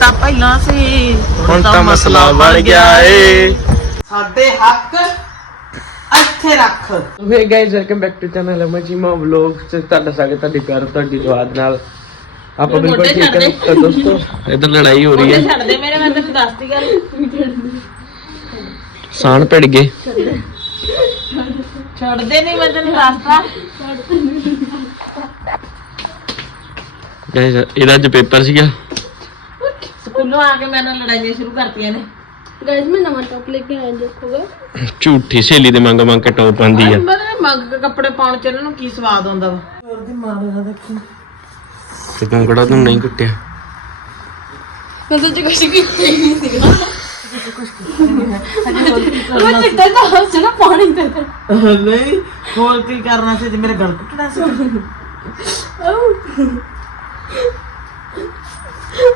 ਤਾਂ ਪਹਿਲਾਂ ਸੀ। ਹੁਣ ਤਾਂ ਮਸਲਾ ਬਣ ਗਿਆ ਏ। ਸਾਡੇ ਹੱਕ ਇੱਥੇ ਰੱਖ। ਵੇ guys welcome back to channel Amjima vlog ਚ। ਤੁਹਾਡਾ ਸਵਾਗਤ ਤੁਹਾਡੀ ਪਿਆਰ ਤੁਹਾਡੀ ਦੁਆ ਦੇ ਨਾਲ। ਆਪਾਂ ਬਿਲਕੁਲ ਠੀਕ ਹਾਂ ਤਾਂ ਦੋਸਤੋ। ਇਧਰ ਲੜਾਈ ਹੋ ਰਹੀ ਹੈ। ਛੱਡ ਦੇ ਮੇਰੇ ਮੈਂ ਤੈਨੂੰ ਦੱਸਦੀ ਗੱਲ। ਸਾਨ ਪੜ ਗਏ। ਛੱਡ ਦੇ ਨਹੀਂ ਮੈਂ ਤੈਨੂੰ ਦੱਸਦਾ। ਗਾਇਸ ਇਹਦਾ ਅੱਜ ਪੇਪਰ ਸੀਗਾ। ਉਦੋਂ ਆ ਕੇ ਮੇਰੇ ਨਾਲ ਲੜਾਈਆਂ ਸ਼ੁਰੂ ਕਰਤੀਆਂ ਨੇ। ਗਾਇਸ ਮੈਂ ਨਵਾਂ ਟੌਪ ਲੈ ਕੇ ਆਇਆ ਦੇਖੋਗੇ? ਝੂਠੀ ਸਹੇਲੀ ਦੇ ਮੰਗ ਮੰਗ ਕੇ ਟੌਪ ਆਂਦੀ ਆ। ਮਤਲਬ ਮੰਗ ਕੇ ਕੱਪੜੇ ਪਾਉਣ ਚ ਇਹਨਾਂ ਨੂੰ ਕੀ ਸਵਾਦ ਆਉਂਦਾ ਵਾ? ਤੇ ਤੂੰ ਕਿਹੜਾ ਤੂੰ ਨਹੀਂ ਕੁੱਟਿਆ ਮੈਂ ਤਾਂ ਜੀ ਕੁਛ ਵੀ ਨਹੀਂ ਸੀਗਾ ਉਹ ਚਿੱਟਾ ਤਾਂ ਹੋ ਚਲਾ ਪਾਣੀ ਤੇ। ਨਹੀਂ ਹੋਰ ਕੀ ਕਰਨਾ ਸੀ? ਜੇ ਮੇਰੇ ਗਲ ਕੁੱਟਣਾ ਸੀ। ਆਹ।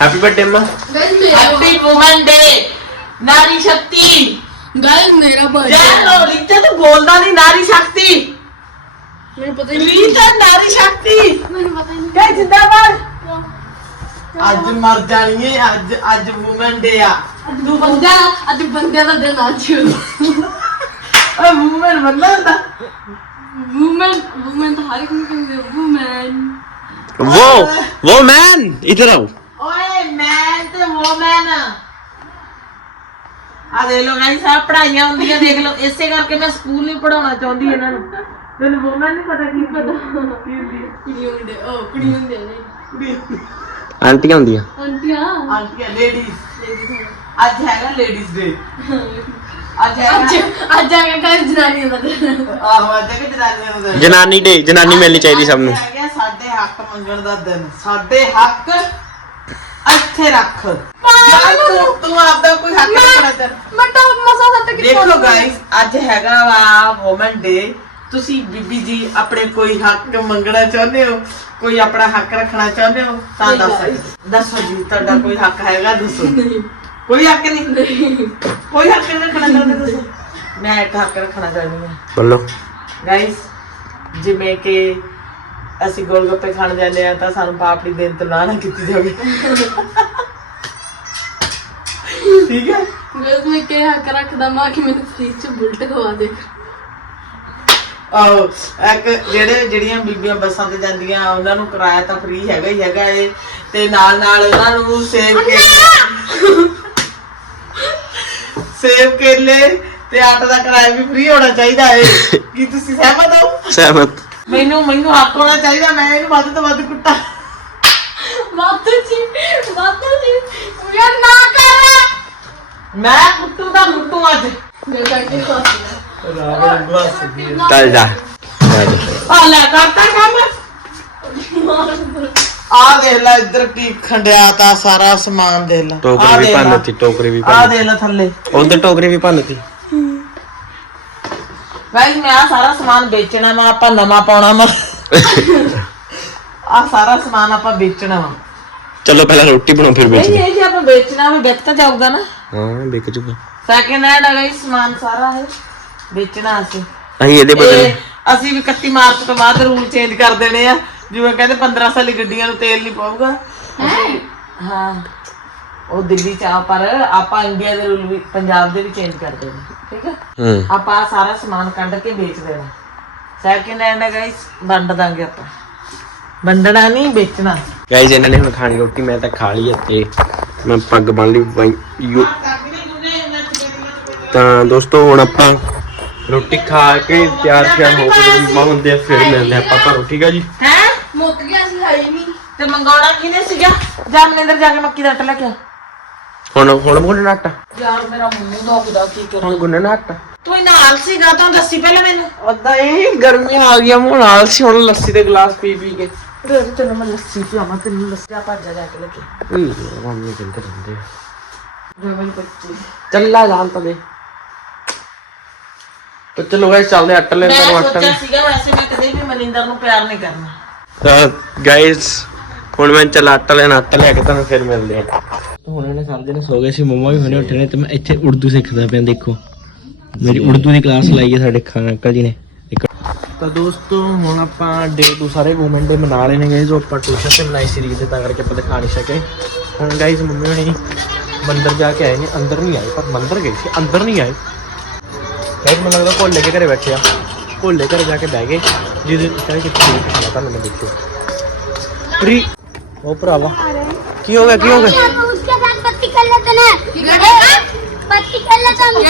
ਹੈਪੀ ਬਰਥਡੇ ਮਾਂ गाइस मेरा happy woman day Nari Shakti guys मेरा बर्थडे ਜਾਨ ਲੋ ਰੀਤਾ ਤੂੰ ਬੋਲਦਾ ਨਹੀਂ ਨਾਰੀ ਸ਼ਕਤੀ मेरे पता ही नहीं ਰੀਤਾ ਨਾਰੀ ਸ਼ਕਤੀ मैंने पता ही नहीं ਕਹੇ ਜਿੰਦਾਬਾਦ ਅੱਜ ਮਰ ਜਾਣੀ ਏ ਅੱਜ ਅੱਜ ਵੂਮਨ ਡੇ ਆ तू बंदा आज बंदे का दिन आज ਓਏ ਵੂਮਨ ਬੰਦਾ ਹੁੰਦਾ वुमेन वुमेन तो हर एक में कहते वुमेन वो वो मैन इधर आओ ਓਏ ਮੈਨ ਤੇ ਵੋਮੈਨ ਆ ਦੇਖ ਲਓ ਗਾਈਸ ਆ ਪੜਾਈਆਂ ਹੁੰਦੀਆਂ ਦੇਖ ਲਓ। ਇਸੇ ਕਰਕੇ ਮੈਂ ਸਕੂਲ ਨਹੀਂ ਪੜਾਉਣਾ ਚਾਹੁੰਦੀ ਇਹਨਾਂ ਨੂੰ। ਤੈਨੂੰ ਵੋਮੈਨ ਨਹੀਂ ਪਤਾ ਕੀ ਪਤਾ ਕੀ ਹੁੰਦੀ ਕੁੜੀ ਹੁੰਦੇ ਅੱਜ ਅੱਜ ਅੱਜ ਜਨਾਨੀ ਦਾ ਆਹੋ ਅੱਜ ਆ ਜਨਾਨੀ ਦਾ ਜਨਾਨੀ ਡੇ ਜਨਾਨੀ ਮਿਲਣੀ ਚਾਹੀਦੀ ਸਭ ਨੂੰ। ਸਾਡੇ ਹੱਕ ਮੰਗਣ ਦਾ ਦਿਨ। ਸਾਡੇ ਹੱਕ ਇੱਥੇ ਰੱਖ। ਕੋਈ ਤੁਸੀਂ ਬੀਬੀ ਜੀ ਆਪਣੇ ਕੋਈ ਹੱਕ ਮੰਗਣਾ ਚਾਹੁੰਦੇ ਹੋ? ਕੋਈ ਆਪਣਾ ਹੱਕ ਰੱਖਣਾ ਚਾਹੁੰਦੇ ਹੋ? ਤਾਂ ਦੱਸੋ। ਦੱਸੋ ਜੀ ਤੁਹਾਡਾ ਕੋਈ ਹੱਕ ਹੈਗਾ? ਦੱਸੋ। ਕੋਈ ਹੱਕ ਨਹੀਂ? ਕੋਈ ਹੱਕ ਨਹੀਂ ਰੱਖਣਾ ਚਾਹੁੰਦੇ ਤੁਸੀਂ? ਮੈਂ ਇੱਕ ਹੱਕ ਰੱਖਣਾ ਚਾਹੁੰਦੀ ਹਾਂ। ਬੋਲੋ। ਗਾਇਸ ਜਿਵੇਂ ਕਿ ਅਸੀਂ ਗੋਲ ਗੱਪੇ ਖਾਣ ਜਾਂਦੇ ਆ ਤਾਂ ਸਾਨੂੰ ਪਾਪੜੀ ਦੇਣ ਤੋਂ ਨਾ ਕੀਤੀ ਜਾਵੇ। ਠੀਕ ਹੈ? ਰੋਜ਼ ਮੈਂ ਕਿਹਾ ਹੱਕ ਰੱਖਦਾ ਮਾਂ ਕਿ ਮੈਨੂੰ ਫ੍ਰੀਜ 'ਚ ਬੁਲਟ ਖਵਾ ਦੇ। ਆਹ ਇੱਕ ਜਿਹੜੇ ਜਿਹੜੀਆਂ ਬੀਬੀਆਂ ਬੱਸਾਂ ਤੇ ਜਾਂਦੀਆਂ ਉਹਨਾਂ ਨੂੰ ਕਿਰਾਇਆ ਤਾਂ ਫ੍ਰੀ ਹੈਗਾ ਹੀ ਹੈਗਾ ਏ ਤੇ ਨਾਲ ਨਾਲ ਉਹਨਾਂ ਨੂੰ ਸੇਬ ਕੇਲੇ ਸੇਬ ਕੇਲੇ ਤੇ ਆਟਾ ਦਾ ਕਿਰਾਇਆ ਵੀ ਫ੍ਰੀ ਹੋਣਾ ਚਾਹੀਦਾ ਏ। ਕੀ ਤੁਸੀਂ ਸਹਿਮਤ ਹੋ? ਸਹਿਮਤ। ਮੈਨੂੰ ਮੈਨੂੰ ਹੱਕ ਚਾਹੀਦਾ ਮੈਂ ਇਹਨੂੰ ਵੱਧ ਤੋਂ ਵੱਧ ਕੁੱਟਾਂ। ਮਾਤਾ ਜੀ ਮਾਤਾ ਜੀ। ਮੇਰਾ ਨਾ ਕਰ। ਮੈਂ ਕੁੱਟੂ ਦਾ ਮੁੱਟੂ ਅੱਜ। ਮੈਂ ਜਾ। ਆ ਲੈ ਕਰਤਾ ਕੰਮ। ਆ ਦੇਖ ਲੈ ਇੱਧਰ ਕੀ ਖੰਡਿਆ ਤਾ ਸਾਰਾ ਸਮਾਨ ਦੇਖ ਲੈ। ਟੋਕਰੀ ਵੀ ਭੰਨਤੀ ਆ ਭੰਨਤੀ ਲੈ ਥੱਲੇ। ਉਧਰ ਟੋਕਰੀ ਵੀ ਭੰਨਤੀ ਗਾਇਸ ਮੈਂ ਆ ਸਾਰਾ ਸਮਾਨ ਵੇਚਣਾ ਵਾ ਆਪਾਂ ਨਵਾਂ ਪਾਉਣਾ ਵਾ। ਆ ਸਾਰਾ ਸਮਾਨ ਆਪਾਂ ਵੇਚਣਾ ਵਾ। ਚਲੋ ਪਹਿਲਾਂ ਰੋਟੀ ਬਣਾਓ ਫਿਰ ਵੇਚ ਨਹੀਂ ਇਹ ਜੇ ਆਪਾਂ ਵੇਚਣਾ ਵੀ ਵਿਕ ਤਾਂ ਜਾਊਗਾ ਨਾ। ਹਾਂ ਵਿਕ ਜੂਗਾ। ਸੈਕਿੰਡ ਹੈਂਡ ਹੈਗਾ ਇਹ ਸਮਾਨ ਸਾਰਾ ਹੈ ਵੇਚਣਾ ਅਸੀਂ। ਅਸੀਂ ਇਹਦੇ ਬਦਲੇ ਅਸੀਂ ਵੀ 31 ਮਾਰਚ ਤੋਂ ਬਾਅਦ ਰੂਲ ਚੇਂਜ ਕਰ ਦੇਣੇ ਆ। ਜਿਵੇਂ ਕਹਿੰਦੇ 15 ਸਾਲੀ ਗੱਡੀਆਂ ਨੂੰ ਤੇਲ ਨਹੀਂ ਪਾਊਗਾ। ਹਾਂ। ਉਹ ਦਿੱਲੀ ਚ ਆ ਪਰ ਆਪਾਂ ਇੰਡੀਆ ਦੇ ਰੂਲ ਵੀ ਪੰਜਾਬ ਦੇ ਵੀ ਚੇਂਜ ਕਰ ਦੇਣੇ ਠੀਕ ਹੈ? ਆਪਾਂ ਸਾਰਾ ਸਮਾਨ ਕੱਢ ਕੇ ਵੇਚ ਦੇਣਾ। ਸੈਕਿੰਡ ਹੈਂਡ ਹੈ ਗਾਇਸ ਵੰਡ ਦਾਂਗੇ ਆਪਾਂ। ਵੰਡਣਾ ਨਹੀਂ ਵੇਚਣਾ। ਗਾਇਜ਼ ਇਹਨਾਂ ਨੇ ਹੁਣ ਖਾਣੀ ਰੋਟੀ ਮੈਂ ਤਾਂ ਖਾ ਲਈ ਤੇ ਮੈਂ ਪੱਗ ਬੰਨ ਲਈ ਤਾਂ ਦੋਸਤੋ ਹੁਣ ਆਪਾਂ ਰੋਟੀ ਖਾ ਕੇ ਤਿਆਰ ਸ਼ਿਆਰ ਹੋ ਕੇ ਜਦੋਂ ਮਾਂ ਹੁੰਦੇ ਆ ਫਿਰ ਮਿਲਦੇ ਆਪਾਂ ਘਰੋਂ ਠੀਕ ਆ ਜੀ? ਹੈ? ਮੁੱਕ ਗਿਆ ਸੀ ਹਾਈ ਨਹੀਂ। ਤੇ ਮੰਗਾਉਣਾ ਕਿਹਨੇ ਸੀਗਾ? ਜਾ ਜਾ ਕੇ ਮੱਕੀ ਦਾ ਆਟਾ ਕੇ ਹੁਣ ਹੁਣ ਗੁੰਨਣਾ ਆਟਾ ਯਾਰ ਮੇਰਾ ਮੂੰਹ ਦੁਖਦਾ ਕੀ ਕਰਾਂ? ਹੁਣ ਗੁੰਨਣਾ ਆਟਾ ਤੂੰ ਨਾਲ ਸੀਗਾ ਤਾਂ ਦੱਸੀ ਪਹਿਲਾਂ ਮੈਨੂੰ। ਅੱਦਾ ਇਹ ਗਰਮੀ ਆ ਗਈ ਮੂੰਹ ਨਾਲ ਸੀ ਹੁਣ ਲੱਸੀ ਦੇ ਗਲਾਸ ਪੀ ਪੀ ਕੇ। ਚਲੋ ਮੈਂ ਲੱਸੀ ਪਿਆਵਾਂ ਤੈਨੂੰ ਲੱਸੀ ਆ ਭੱਜ ਜਾ ਕੇ ਲੈ ਕੇ। ਮੰਮੀ ਰਹਿੰਦੇ ਆ? ਚੱਲਾ ਜਾਨ ਤਾਂ ਦੇ ਤਾਂ ਚਲੋ ਗਾਇਸ ਚੱਲਦੇ ਆਟਾ ਲੈਣ ਮੈਂ ਤੋਂ ਆਟਾ ਸੋਚਿਆ ਸੀਗਾ ਵੈਸੇ ਮੈਂ ਕਦੇ ਵੀ ਮਨਿੰਦਰ ਨੂੰ ਪਿਆਰ ਨਹੀਂ ਕਰਨਾ। ਤਾਂ ਗਾਇਸ ਹੁਣ ਮੈਂ ਚੱਲ ਆਟਾ ਲੈਣ, ਆਟਾ ਲੈ ਕੇ ਤੁਹਾਨੂੰ ਫਿਰ ਮਿਲਦੇ ਆ ਹੁਣ ਇਹਨੇ ਸਾਰੇ ਦਿਨ ਸੋ ਗਏ ਸੀ, ਮੰਮਾ ਵੀ ਹੁਣੇ ਉੱਠੇ ਨੇ ਤੇ ਮੈਂ ਇੱਥੇ ਉਰਦੂ ਸਿੱਖਦਾ ਪਿਆ, ਦੇਖੋ। ਮੇਰੀ ਉਰਦੂ ਦੀ ਕਲਾਸ ਲਾਈ ਹੈ ਸਾਡੇ ਖਾਨ ਅੰਕਲ ਜੀ ਨੇ। ਤਾਂ ਦੋਸਤੋ, ਹੁਣ ਆਪਾਂ ਡੇ ਟੂ ਸਾਰੇ ਮੂਵਮੈਂਟ ਦੇ ਮਨਾ ਲੈਣੇ ਗਏ, ਜੋ ਆਪਾਂ ਟਿਊਸ਼ਨ ਤੇ ਬਣਾਈ ਸੀਰੀਜ਼ ਤੇ ਤਾਂ ਕਰਕੇ ਆਪਾਂ ਦਿਖਾ ਨਹੀਂ ਸਕੇ। ਹੁਣ ਗਾਇਸ ਮੰਮੀ ਹੁਣੀ ਮੰਦਰ ਜਾ ਕੇ ਆਏ ਨੇ, ਅੰਦਰ ਨਹੀਂ ਆਏ, ਪਰ ਮੰਦਰ ਗਏ ਸੀ, ਅੰਦਰ ਨਹੀਂ ਆਏ। ਗਾਇਸ ਮੈਨੂੰ ਲੱਗਦਾ ਕੋਲ ਲੈ ਕੇ ਘਰੇ ਬੈਠੇ ਆ। ਕੋਲ ਲੈ ਘਰੇ ਜਾ ਕੇ ਬਹਿ ਗਏ, ਜਿਹਦੇ ਕਹਿੰਦੇ ਕਿ ਖਾਣਾ ਤੁਹਾਨੂੰ ਮੈਂ ਦੇਖਿਓ ਪ੍ਰੀ ਉਹ ਭਰਾਵਾ ਕੀ ਹੋ ਗਿਆ ਕੀ ਹੋ ਗਿਆ उसके साथ पत्ती कर लेते ना पत्ती कर लेता हूँ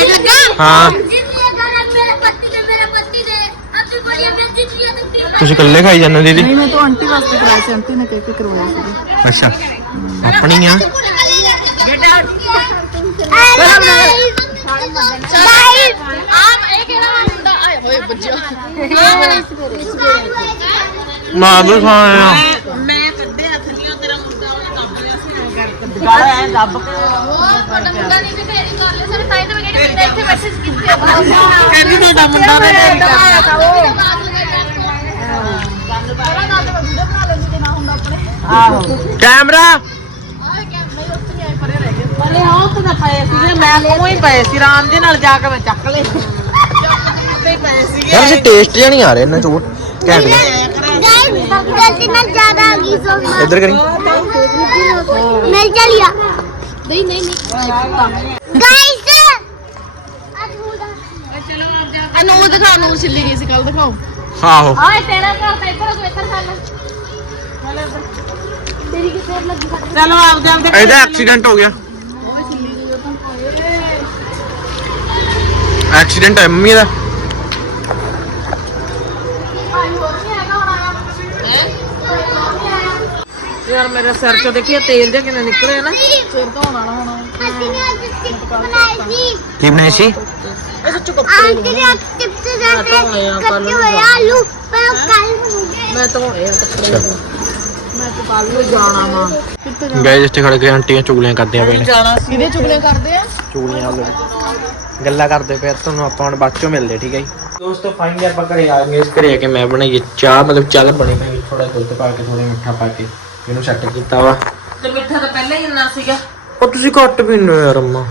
हाँ। जिस लिए घर अब मेरा पत्ती दे मेरा पत्ती दे अब भी बढ़िया बेटी चाहिए तुम तीन ਤੁਸੀਂ ਇਕੱਲੇ ਖਾਈ ਜਾਂਦੇ ਦੀਦੀ ਨਹੀਂ ਮੈਂ ਤਾਂ ਆਂਟੀ ਵਾਸਤੇ ਕਰਾਇਆ ਸੀ ਆਂਟੀ ਨੇ ਕਹਿ ਕੇ ਕਰਵਾਇਆ ਸੀ ਅੱਛਾ ਆਪਣੀ ਆ ਮਾਂ ਵੀ ਖਾਇਆ ਦੁਕਾਨ ਐ ਦੱਬ ਕੇ ਤੁਹਾਡਾ ਮੁੰਡਾ ਨਹੀਂ ਤੇ ਤੇਰੀ ਕਰ ਬਲੇ ਉਹ ਤਾਂ ਪਏ ਸੀਗੇ ਮੈਂ ਮੂੰਹ ਹੀ ਪਏ ਸੀ ਰਾਮ ਦੇ ਨਾਲ ਜਾ ਕੇ ਮੈਂ ਚੱਕ ਲਏ ਤੇ ਪਏ ਸੀਗੇ ਇਹ ਟੇਸਟ ਜਿਹਾ ਨਹੀਂ ਆ ਰਿਹਾ ਇਹਨਾਂ ਚੋਂ ਘੈਂਟ मिल चलिया नहीं नहीं नहीं गाइस ਅਨੂ ਦਿਖਾ ਨੂੰ ਛਿੱਲੀ ਗਈ ਸੀ ਕੱਲ ਦਿਖਾਓ ਆਹੋ ओए तेरा घर पे इधर को इधर साल तेरी की सेब लगी ਚਲੋ ਆਪਦੇ ਆਪਦੇ ਇਹਦਾ ਐਕਸੀਡੈਂਟ ਹੋ ਗਿਆ ਐਕਸੀਡੈਂਟ ਹੈ ਮੰਮੀ ਦਾ ਯਾਰ ਮੇਰੇ ਸਿਰ ਚੋਂ ਦੇਖੀ ਤੇਲ ਜਿਹਾ ਕਿੰਨਾ ਨਿਕਲਿਆ ਨਾ। ਸਿਰ ਧੋਣ ਵਾਲਾ ਹੋਣਾ। ਅਸੀਂ ਅੱਜ ਚਿਪਸ ਬਣਾਈ ਸੀ। ਕੀ ਬਣਾਈ ਸੀ? ਇਹ ਚੁੱਕਪੇ ਆਂਟੀ ਨੇ ਅੱਜ ਚਿਪਸ ਜਾਂਦੇ ਕੱਟੇ ਹੋਏ ਆਲੂ ਪਰ ਕੱਲ ਮੈਂ ਧੋਣੇ ਆ ਕੱਪੜੇ ਮੈਂ ਤਾਂ ਕੱਲ ਜਾਣਾ ਮਾਂ ਗਾਇਸ ਇੱਥੇ ਖੜ ਕੇ ਆਂਟੀਆਂ ਚੁਗਲੀਆਂ ਕਰਦੀਆਂ ਪਈਆਂ ਨੇ। ਜਾਣਾ ਸੀ। ਇਹਦੇ ਚੁਗਲੀਆਂ ਕਰਦੇ ਆ? ਚੁਗਲੀਆਂ ਗੱਲਾਂ ਕਰਦੇ ਪਏ ਤੁਹਾਨੂੰ ਆਪਾਂ ਹੁਣ ਬਾਅਦ ਚੋਂ ਮਿਲਦੇ ਠੀਕ ਹੈ ਦੋਸਤੋ ਫਾਈਨਲੀ ਆਪਾਂ ਘਰੇ ਆ ਗਏ। ਘਰੇ ਆ ਮੈਂ ਬਣਾਈ ਚਾਹ ਮਤਲਬ ਚਾਹ ਬਣੇ ਪਈ ਥੋੜਾ ਦੁੱਧ ਪਾ ਕੇ ਥੋੜਾ ਮਿੱਠਾ ਪਾ ਕੇ। ਇਹਨੂੰ ਸੈੱਟ ਕੀਤਾ ਵਾ ਤੇ ਮਿੱਠਾ ਤਾਂ ਪਹਿਲਾਂ ਹੀ ਇੰਨਾ ਸੀਗਾ ਉਹ ਤੁਸੀਂ ਘੱਟ ਪੀਂਦੇ ਹੋ ਯਾਰ ਅੰਮਾ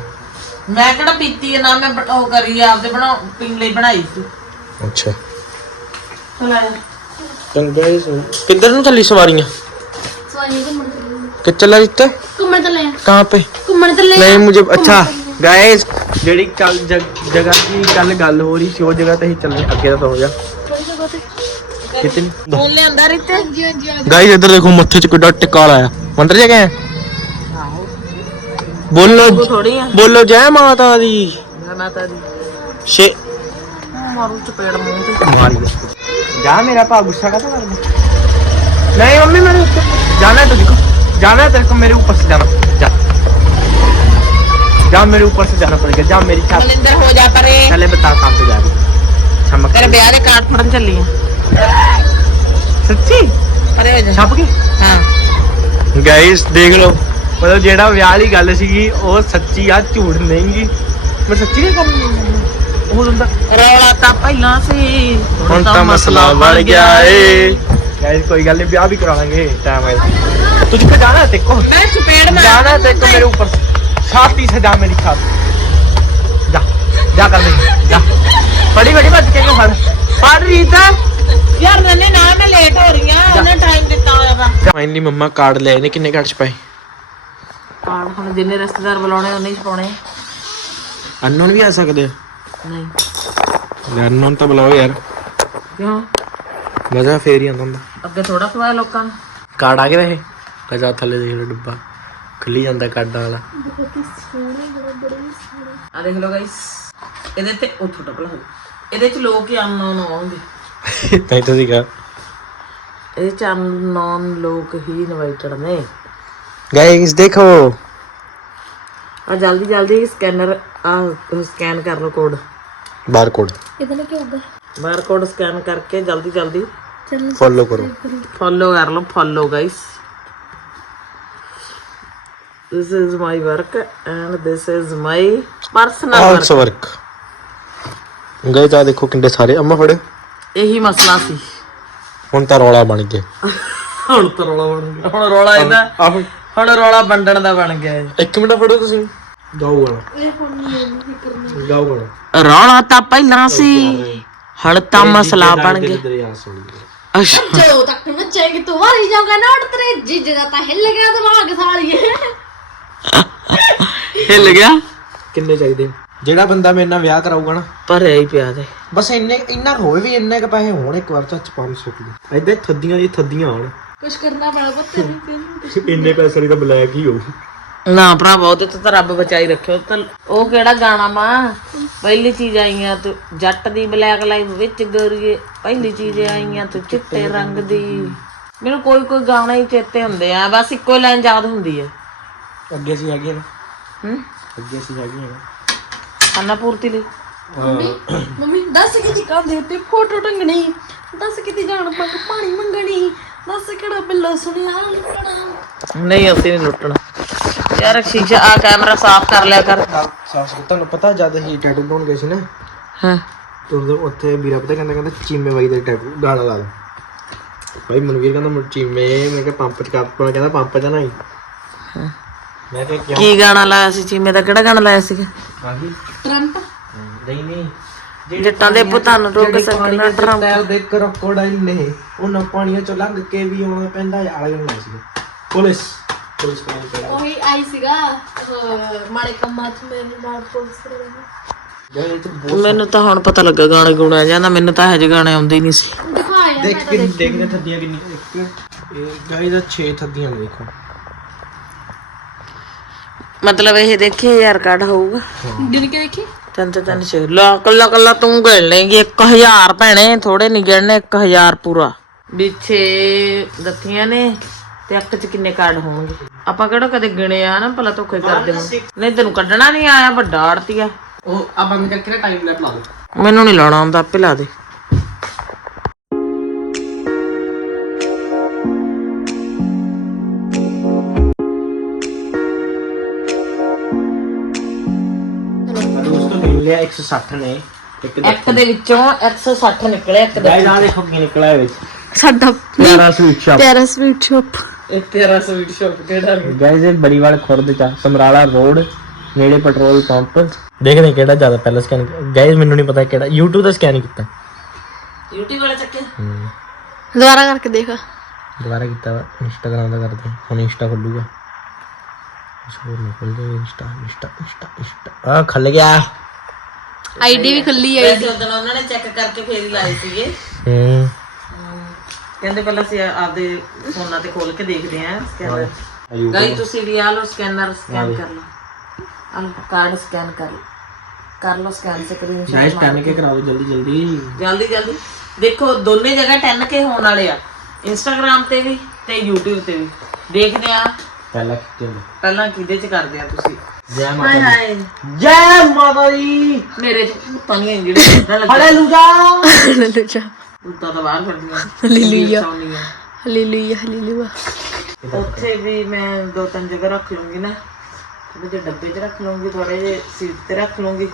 ਮੈਂ ਕਿਹੜਾ ਪੀਤੀ ਹੈ ਨਾ ਮੈਂ ਬ- ਉਹ ਕਰੀ ਆ, ਆਪਦੇ ਬਣਾ ਪੀਣ ਲਈ ਬਣਾਈ ਸੀ ਅੱਛਾ ਚਲਾ ਚੰਗਾ ਜੀ ਕਿੱਧਰ ਨੂੰ ਚੱਲੀ ਸਵਾਰੀਆਂ कि चला जितना घूमने चले कहाँ पे घूमने चले नहीं मुझे अच्छा गाइस ਜਿਹੜੀ ਕੱਲ ਜਗ੍ਹਾ ਦੀ ਕੱਲ ਗੱਲ ਹੋ ਰਹੀ ਸੀ ਉਹ ਜਗ੍ਹਾ ਤੇ ਹੀ ਚੱਲਣੇ ਅੱਗੇ ਤਾਂ ਹੋ ਜਾ नितिन फ़ोन ले अंदर इतने गाइस इधर देखो मत्थे पे डॉट टिकाल आया मंदिर जगह है बोलो बोलो जय माता दी माता दी शे मारू चपेड़ मुँह पे मार जा मेरा पा गुस्सा का था नहीं मम्मी मैंने जाना है तो देखो जाना है तेरे को मेरे ऊपर से जाना जा जा मेरे ऊपर से जाना पड़ेगा जा मेरी छाप हो जा परे चले बता कहाँ पे जा रही है तेरे ब्याह दे काट पड़न चली है ਗਾਇਸ ਦੇਖ ਲਓ। ਮਤਲਬ ਜਿਹੜਾ ਵਿਆਹ ਵਾਲੀ ਗੱਲ ਸੀਗੀ ਉਹ ਸੱਚੀ ਆ ਝੂਠ ਨਹੀਂਗੀ ਮੈਂ ਸੱਚੀ ਨਹੀਂ ਕੰਮ ਉਹ ਹੁੰਦਾ। ਰੌਲਾ ਤਾਂ ਪਹਿਲਾਂ ਸੀ ਹੁਣ ਤਾਂ ਮਸਲਾ ਬਣ ਗਿਆ ਏ। ਗਾਇਸ ਕੋਈ ਗੱਲ ਨਹੀਂ ਵਿਆਹ ਵੀ ਕਰਾਵਾਂਗੇ ਟਾਈਮ ਹੈ ਤੂੰ ਕਿੱਥੇ ਜਾਣਾ ਤੇ ਕੋ ਮੈਂ ਚਪੇੜਨਾ ਜਾਣਾ ਤੇ ਕੋ ਮੇਰੇ ਉੱਪਰ। ਛਾਤੀ ਸਜਾ ਮੇਰੀ ਛਾਤੀ। ਜਾ ਜਾ ਕਰ ਦੇ ਜਾ। ਬੜੀ ਬੜੀ ਬੱਜ ਕੇ ਕਿਉਂ ਫੜ? ਫੜ ਰੀਤਾ। ਯਾਰ ਨੰਨੇ ਨਾ ਮੈਂ ਲੇਟ ਹੋ ਰਹੀ ਆ ਉਹਨੇ ਟਾਈਮ ਦਿੱਤਾ ਹੋਇਆ ਵਾ। ਫਾਈਨਲੀ ਮੰਮਾ ਕਾਰਡ ਲਏ ਨੇ ਕਿੰਨੇ ਕਾਰਡ ਚ ਪਾਏ? ਕਾਰਡ ਹੁਣ ਜਿੰਨੇ ਰਿਸ਼ਤੇਦਾਰ ਬੁਲਾਉਣੇ ਉਹਨੇ ਹੀ ਪਾਉਣੇ। ਅਨਨੋਨ ਵੀ ਆ ਸਕਦੇ ਨਹੀਂ। ਅਨਨੋਨ ਤਾਂ ਬੁਲਾਓ ਯਾਰ। ਕਿਉਂ? ਮਜ਼ਾ ਫੇਰ ਹੀ ਆਉਂਦਾ ਹੁੰਦਾ। ਅੱਗੇ ਥੋੜਾ ਖਵਾਇਆ ਲੋਕਾਂ ਨੂੰ। ਕਾਰਡ ਆ ਗਿਆ ਵੈਸੇ? ਕਜਾ ਥੱਲੇ ਦੇਖ ਲਓ ਡੱਬਾ। ਖੁੱਲੀ ਜਾਂਦਾ ਕਾਰਡਾਂ ਵਾਲਾ। ਆ ਦੇਖ ਲਓ ਗਾਇਸ ਇਹਦੇ ਤੇ ਉੱਥੋਂ ਡਬਲ ਹੋ ਇਹਦੇ ਚ ਲੋਕ ਹੀ ਅਨਨੋਨ ਆਉਂਦੇ ਨਹੀਂ ਤੁਸੀਂ ਕਿਹਾ ਇਹ ਚੈਨਲ ਨੌਨ ਲੋਕ ਹੀ ਇਨਵਾਈਟਡ ਨੇ ਗਾਇਸ ਦੇਖੋ ਆ ਜਲਦੀ ਜਲਦੀ ਸਕੈਨਰ ਆ ਸਕੈਨ ਕਰ ਲੋ ਕੋਡ ਬਾਰਕੋਡ ਇਹਦੇ ਨਾਲ ਕੀ ਹੋਊਗਾ ਬਾਰਕੋਡ ਸਕੈਨ ਕਰਕੇ ਜਲਦੀ ਜਲਦੀ ਫੋਲੋ ਕਰੋ ਫੋਲੋ ਕਰ ਲੋ follow guys this is my work and this is my personal work guys ਆ ਦੇਖੋ ਕਿੰਨੇ ਸਾਰੇ ਅੰਮਾ ਫੜੇ ਇਹੀ ਮਸਲਾ ਸੀ। ਹੁਣ ਤਾਂ ਰੌਲਾ ਬਣ ਗਿਆ। ਹੁਣ ਤਾਂ ਰੌਲਾ ਬਣ ਗਿਆ। ਹੁਣ ਰੌਲਾ ਇਹਦਾ ਆਹ। ਹੁਣ ਰੌਲਾ ਵੰਡਣ ਦਾ ਬਣ ਗਿਆ ਹੈ ਇੱਕ ਮਿੰਟ ਫੜੋ ਤੁਸੀਂ। ਗਾਓ ਵਾਲਾ ਗਾਓ ਵਾਲਾ ਰੌਲਾ ਤਾਂ ਪਹਿਲਾਂ ਸੀ। ਹੁਣ ਤਾਂ ਮਸਲਾ ਬਣ ਗਿਆ। ਅੱਛਾ। ਚਲੋ ਤੱਕ ਨੱਚੇਗੀ ਤੂੰ ਵਾਰੀ ਜਾਊਗਾ ਨਾ ਉੜ ਤੇਰੇ। ਜੀਜੇ ਦਾ ਤਾਂ ਹਿੱਲ ਗਿਆ ਦਿਮਾਗ ਸਾਲੀਏ। ਹਿੱਲ ਗਿਆ। ਕਿੰਨੇ ਚਾਹੀਦੇ? ਜਿਹੜਾ ਬੰਦਾ ਮੇਰੇ ਨਾਲ ਵਿਆਹ ਕਰਾਊਗਾ ਨਾ ਭਰਿਆ ਹੀ ਪਿਆ ਦੇ ਬਸ ਇੰਨੇ ਇੰਨਾ ਕੁ ਹੋਵੇ ਵੀ ਇੰਨੇ ਕ ਪੈਸੇ ਹੋਣ ਇੱਕ ਵਾਰ ਚ 500 ਰੁਪਏ। ਐਦਾਂ ਥੱਦੀਆਂ ਦੀ ਥੱਦੀਆਂ ਆਉਣ। ਕੁਛ ਕਰਨਾ ਪੈਣਾ ਪੁੱਤ ਵੀ ਇੰਨੇ ਪੈਸੇ ਦੀ ਤਾਂ ਬਲੈਕ ਹੀ ਹੋਊ। ਨਾ ਭਰਾਵਾ ਉਹਦੇ ਤੋਂ ਤਾਂ ਰੱਬ ਬਚਾਈ ਰੱਖਿਓ। ਤਾਂ ਉਹ ਕਿਹੜਾ ਗਾਣਾ ਮਾਂ? ਪਹਿਲੀ ਚੀਜ਼ ਆਈਆਂ ਤੂੰ ਜੱਟ ਦੀ ਬਲੈਕ ਲਾਈਫ ਵਿੱਚ ਗੋਰੀਏ। ਪਹਿਲੀ ਚੀਜ਼ ਆਈਆਂ ਤੂੰ ਚਿੱਟੇ ਰੰਗ ਦੀ। ਮੈਨੂੰ ਕੋਈ ਕੋਈ ਗਾਣਾ ਹੀ ਚੇਤੇ ਹੁੰਦੇ ਆ ਬਸ ਇੱਕੋ ਲਾਈਨ ਯਾਦ ਹੁੰਦੀ ਹੈ ਅੱਗੇ ਸੀ ਹੈਗੇ ਨਾ। ਹੂੰ? ਅੱਗੇ ਸੀ ਹੈਗੇ ਨਾ। ਖਾਣਾ ਪੂਰਤੀ ਲਈ। ਮੰਮੀ ਦੱਸ ਕਿਤੇ ਕਾਂਦੇ ਤੇ ਫੋਟੋ ਟੰਗਣੀ ਦੱਸ ਕਿਤੇ ਜਾਣ ਪੱਕ ਪਾਣੀ ਮੰਗਣੀ ਦੱਸ ਕਿਹੜਾ ਬਿੱਲਾ ਸੁਣਿਆ ਲੁੱਟਣਾ ਨਹੀਂ ਅਸੀਂ ਨਹੀਂ ਲੁੱਟਣਾ। ਯਾਰ ਸ਼ੀਸ਼ਾ ਆ ਕੈਮਰਾ ਸਾਫ਼ ਕਰ ਲਿਆ ਕਰ। ਸਾਸ ਤੁਹਾਨੂੰ ਪਤਾ ਜਦ ਹੀ ਟੈਟੂ ਬਣਾਉਣ ਗਏ ਸੀ ਨਾ ਹਾਂ। ਤੇ ਉਦੋਂ ਉੱਥੇ ਵੀਰਾ ਪਤਾ ਕਹਿੰਦਾ ਕਹਿੰਦਾ ਚੀਮੇ ਬਾਈ ਦਾ ਟੈਟੂ ਗਾਣਾ ਲਾ ਦੇ। ਭਾਈ ਮਨਵੀਰ ਕਹਿੰਦਾ ਮੁੜ ਚੀਮੇ ਮੈਂ ਕਿਹਾ ਪੰਪ ਚ ਕਰ ਮੈਂ ਕਹਿੰਦਾ ਪੰਪ ਚ ਨਹੀਂ ਮੈਂ ਕਿਹਾ ਕਿਉਂ? ਕੀ ਗਾਣਾ ਲਾਇਆ ਸੀ ਚੀਮੇ ਦਾ ਕਿਹੜਾ ਗਾਣਾ ਲਾਇਆ ਸੀਗਾ? ਆਹੀ ਟਰੰਪ? ਨਹੀਂ ਨਹੀਂ। ਜੱਟਾਂ ਦੇ ਪੁੱਤਾਂ ਨੂੰ ਰੋਕ ਸਕਣਾ ਡਰਮ ਪੈਰ ਦੇ ਕਰੋਕੋਡਾਈਲ ਨੇ ਉਹਨਾਂ ਪਾਣੀਆਂ ਚੋਂ ਲੰਘ ਕੇ ਵੀ ਆਉਣਾ ਪੈਂਦਾ ਆਲੇ ਨੂੰ ਸੀ ਪੁਲਿਸ ਪੁਲਿਸ ਕੋਲ ਉਹੀ ਆਈ ਸੀਗਾ ਮਾੜੇ ਕੰਮਾਂ 'ਚ ਮੇਰੇ ਨਾਲ ਪੁਲਿਸ ਯਾਰ ਇਹ ਮੈਨੂੰ ਤਾਂ ਹੁਣ ਪਤਾ ਲੱਗਾ ਗਾਣੇ ਗੁਣਾ ਜਾਂਦਾ ਮੈਨੂੰ ਤਾਂ ਹਜੇ ਗਾਣੇ ਆਉਂਦੇ ਨਹੀਂ ਸੀ। ਦਿਖਾਇਆ ਦੇਖ ਕਿ ਦੇਖਦੇ ਥੱਦੀਆਂ ਕਿੰਨੀ ਇੱਕ ਇਹ ਗਾਈ ਦਾ 6 ਥੱਦੀਆਂ ਨੇ ਦੇਖੋ। ਮਤਲਬ ਇਹ ਦੇਖੇ ਯਾਰ ਕਾਰਡ ਹੋਊਗਾ। ਦਿਨ ਕੇ ਦੇਖੀ? ਤਿੰਨ ਤੇ ਤਿੰਨ ਛੇ ਲਾ ਕੱਲਾ ਕੱਲਾ ਤੂੰ ਗਿਣ ਲੇਂਗੀ 1000 ਭੈਣੇ ਥੋੜੇ ਨਹੀਂ ਗਿਣਨੇ 1000 ਪੂਰਾ। ਵੀ 6 ਦੱਥੀਆਂ ਨੇ ਤੇ ਇੱਕ ਚ ਕਿੰਨੇ ਕਾਰਡ ਹੋਣਗੇ? ਆਪਾਂ ਕਿਹੜਾ ਕਦੇ ਗਿਣੇ ਆ ਨਾ ਭਲਾ ਧੋਖੇ ਕਰਦੇ ਹਾਂ ਨਹੀਂ ਤੈਨੂੰ ਕੱਢਣਾ ਨਹੀਂ ਆਇਆ ਵੱਡਾ ਆੜਤੀਆ। ਉਹ ਆ ਬੰਦ ਕਰਕੇ ਨਾ ਟਾਈਮ ਲੈਪ ਲਾ ਦੋ ਮੈਨੂੰ ਨਹੀਂ ਲਾਉਣਾ ਆਉਂਦਾ ਆਪੇ ਲਾ ਦੇ। ਦੋਸਤੋ ਮਿਲ ਲਿਆ 160 ਨੇ ਇੱਕ ਇੱਕ ਦੇ ਵਿੱਚੋਂ 160 ਨਿਕਲੇ ਇੱਕ ਦੇ ਗਾਈ ਆ ਦੇਖੋ ਕੀ ਨਿਕਲਿਆ ਇਹ ਵਿੱਚ। ਸਾਡਾ ਪਿਆਰਾ ਸਵੀਟ ਸ਼ਾਪ ਪਿਆਰਾ ਸਵੀਟ ਸ਼ਾਪ ਇਹ ਤੇਰਾ ਸਵੀਟ ਸ਼ਾਪ ਕਿਹੜਾ ਗਾਈਜ਼ ਇਹ ਬੜੀਵਾਲ ਖੁਰਦ ਚ ਆ, ਸਮਰਾਲਾ ਰੋਡ ਨੇੜੇ ਪੈਟਰੋਲ ਪੰਪ। ਦੇਖਦੇ ਹਾਂ ਕਿਹੜਾ ਜ਼ਿਆਦਾ ਪਹਿਲਾਂ ਸਕੈਨ ਗਾਈਜ਼ ਮੈਨੂੰ ਨਹੀਂ ਪਤਾ ਕਿਹੜਾ YouTube ਦਾ ਸਕੈਨ ਕੀਤਾ। YouTube ਵਾਲੇ ਚੱਕੇ? ਦੁਬਾਰਾ ਕਰਕੇ ਦੇਖ। ਦੁਬਾਰਾ ਕੀਤਾ ਵਾ ਇੰਸਟਾਗ੍ਰਾਮ ਦਾ ਕਰਦੇ ਹਾਂ। ਹੁਣ ਇੰਸਟਾ ਖੁੱਲੂਗਾ। ਸੋਰ ਨੂੰ ਖੁੱਲ ਜਾਏ ਇੰਸਟਾ ਇੰਸਟਾ ਇੰਸਟਾ ਇੰਸਟਾ ਆ ਖੁੱਲ ਗਿਆ। ਆਈਡੀ ਵੀ ਖੁੱਲੀ ਵੈਸੇ ਉਦੋਂ ਉਹਨਾਂ ਨੇ ਚੈੱਕ ਕਰਕੇ ਫੇਰ ਹੀ ਲਾਏ ਸੀਗੇ। ਹੂੰ। ਕਹਿੰਦੇ ਪਹਿਲਾਂ ਅਸੀਂ ਆਪਦੇ ਫੋਨਾਂ ਤੇ ਖੋਲ ਕੇ ਦੇਖਦੇ ਆਂ ਸਕੈਨਰ ਗਾਈ ਤੁਸੀਂ ਵੀ ਆ ਲਓ ਸਕੈਨਰ ਸਕੈਨ ਕਰ ਲਓ। ਅਨ ਕਾਰਡ ਸਕੈਨ ਕਰ ਲਓ। ਕਰ ਲਓ ਸਕੈਨ ਸਕਰੀਨਸ਼ਾਟ ਗਾਈਜ਼ ਪੈਨ ਕੇ। ਕਰਾਓ ਜਲਦੀ ਜਲਦੀ। ਜਲਦੀ ਜਲਦੀ। ਦੇਖੋ ਦੋਨੇ ਜਗ੍ਹਾ 10k ਹੋਣ ਵਾਲੇ ਆ। ਇੰਸਟਾਗ੍ਰam ਤੇ ਵੀ ਤੇ YouTube ਤੇ ਵੀ। ਦੇਖਦੇ ਆ ਪਹਿਲਾਂ ਕਿੱਥੇ ਹੁੰਦਾ। ਪਹਿਲਾਂ ਕਿਹਦੇ ਚ ਕਰਦੇ ਆ ਤੁਸੀਂ? ਜੈ ਹਾਏ ਮਾਤਾ ਹਾਏ। ਜੈ ਮਾਤਾ ਦੀ। ਮੇਰੇ ਚ ਭੂਤਾਂ ਨਹੀਂ ਜਿਹੜੇ ਇਦਾਂ ਲੱਗਦਾ ਹਾਲੇਲੂਇਆ ਹਾਲੇਲੂਇਆ ਭੂਤਾਂ ਤਾਂ ਬਾਹਰ ਫਿਰਦੀਆਂ ਹਾਲੇਲੂਇਆ ਸੌਂਦੀਆਂ। ਹਾਲੇਲੂਇਆ ਹਾਲੇਲੂਇਆ ਉੱਥੇ ਵੀ ਮੈਂ ਦੋ ਤਿੰਨ ਜਗ੍ਹਾ ਰੱਖ ਲੂੰਗੀ ਨਾ। ਥੋੜੇ ਜਿਹੇ ਡੱਬੇ 'ਚ ਰੱਖ ਲੂੰਗੀ ਥੋੜੇ ਜਿਹੇ ਸੀਟ ਤੇ ਰੱਖ ਲੂੰਗੀ।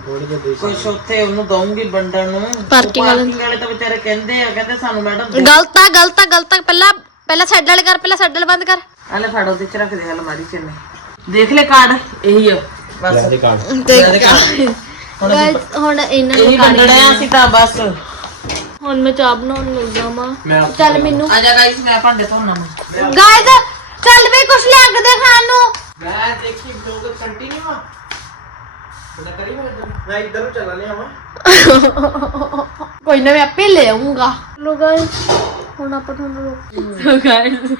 ਕੁਛ ਉੱਥੇ ਉਹਨੂੰ ਦਊਂਗੀ ਵੰਡਣ ਨੂੰ। ਪਾਰਕਿੰਗ ਵਾਲੇ ਤਾਂ ਵਿਚਾਰੇ ਕਹਿੰਦੇ ਆ ਕਹਿੰਦੇ ਸਾਨੂੰ ਮੈਡਮ ਗਲਤ ਆ ਗਲਤ ਆ ਗਲਤ ਆ। ਪਹਿਲਾਂ ਪਹਿਲਾਂ ਸਾਈਡ ਵਾਲੇ ਕਰ ਪਹਿਲਾਂ ਸਾਈਡ ਵਾਲੇ ਬੰਦ ਕਰ। ਆਲੇ ਫੜੋ ਤੇ ਚ ਰੱਖ ਦੇ ਅਲਮਾਰੀ 'ਚ ਨੇ ਦੇਖ ਲੈ ਕਾਰਡ ਇਹੀ ਆ। ਬਸ। ਦੇ ਕਾਰਡ। ਗਾਇਸ ਹੁਣ ਇਹਨਾਂ ਇਹੀ ਵੰਡਣੇ ਆ ਅਸੀਂ ਤਾਂ ਬਸ। ਹੁਣ ਮੈਂ ਚਾਹ ਬਣਾਉਣ ਲੱਗਾ ਮਾਂ ਮੈਂ ਚੱਲ ਮੈਨੂੰ ਆ ਜਾ ਗਾਈਸ ਮੈਂ ਭਾਂਡੇ ਧੋਣਾ ਮੈਂ ਗਾਇਸ ਚੱਲ ਵੀ ਕੁਛ ਲਿਆ ਕੇ ਦੇ ਖਾਣ ਨੂੰ ਮੈਂ ਦੇਖੀ ਬਲੌਗ ਕੰਟੀਨਿਊ ਆ ਬਣਾ ਕਰੀ ਮੈਂ ਇੱਧਰ ਮੈਂ ਇੱਧਰ ਨੂੰ ਚੱਲਾ ਲਿਆ ਕੋਈ ਨਾ ਮੈਂ ਆਪੇ ਲੈ ਆਉਂਗਾ ਲੋ ਗਾਇਸ ਹੁਣ ਆਪਾਂ ਤੁਹਾਨੂੰ ਲੋ ਗਾਇਸ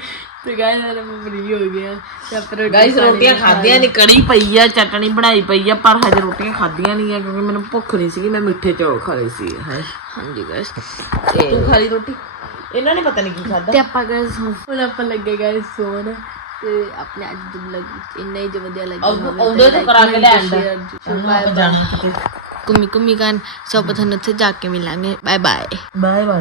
ਤੇ ਗਾਇਸ ਮੇਰੇ ਮਮਰੀ ਹੋ ਗਿਆ ਤੇ ਆਪਾਂ ਗਾਈਸ ਰੋਟੀਆਂ ਖਾਧੀਆਂ ਨਹੀਂ ਕੜੀ ਪਈ ਆ ਚਟਣੀ ਬਣਾਈ ਪਈ ਆ ਪਰ ਹਜੇ ਰੋਟੀਆਂ ਖਾਧੀਆਂ ਨਹੀਂ ਆ ਕਿਉਂਕਿ ਮੈਨੂੰ ਭੁੱਖ ਨਹੀਂ ਸੀਗੀ ਮੈਂ ਮਿੱਠੇ ਚੌਲ ਖਾ ਲਏ ਸੀ ਹਾਂ। ਹਾਂਜੀ ਗਾਈਸ ਤੂੰ ਖਾ ਲਈ ਰੋਟੀ? ਇਹਨਾਂ ਨੇ ਪਤਾ ਨਹੀਂ ਕੀ ਖਾਧਾ। ਤੇ ਆਪਾਂ ਗਾਇਸ ਹੁਣ ਆਪਾਂ ਲੱਗੇ ਗਾਇਸ ਸੋਣ। ਤੇ ਆਪਣੇ ਅੱਜ ਦੀ ਵਲੌਗ ਇੰਨਾ ਹੀ ਜੋ ਵਧੀਆ ਲੱਗਿਆ ਆਉਂਦੇ ਤਾਂ ਕਰਾ ਕੇ ਲੈ ਆਂਦਾ। ਜਾਣਾ ਕਿਤੇ। ਕੁਮੀ ਕੁਮੀ ਗਾਨ ਸੋ ਆਪਾਂ ਤੁਹਾਨੂੰ ਉੱਥੇ ਜਾ ਕੇ ਮਿਲਾਂਗੇ। Bye bye bye bye